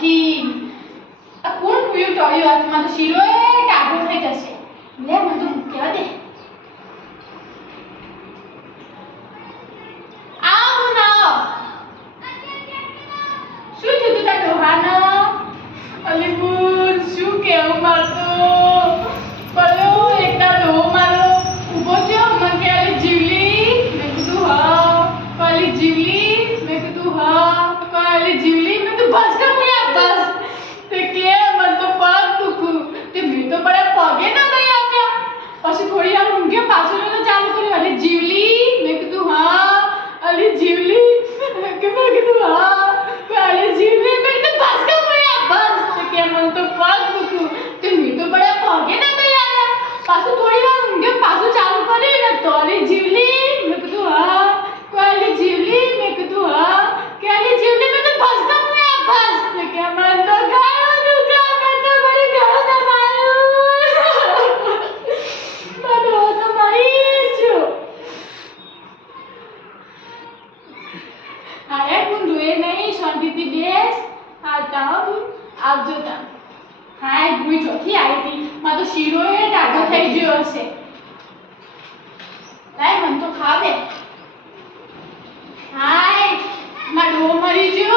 નથી આ કોણ કુયું ટોળ્યું હાથમાં? તો શીરો એ કાગો થઈ જશે. લે, મને તો કહેવા દે. જીવલી? પાછું થોડી વાર ઊંઘ્યો પાછું ઊંધું એ નહીં શાંતિથી બેસ. આ તમ આવજો તમ હા એક ભૂઈ ચોથી આવી હતી માં તો શીરો એ ટાઢો થઈ ગયો હશે. લાય, મન તો ખાવે. હાયમાં ડો મરી ગયો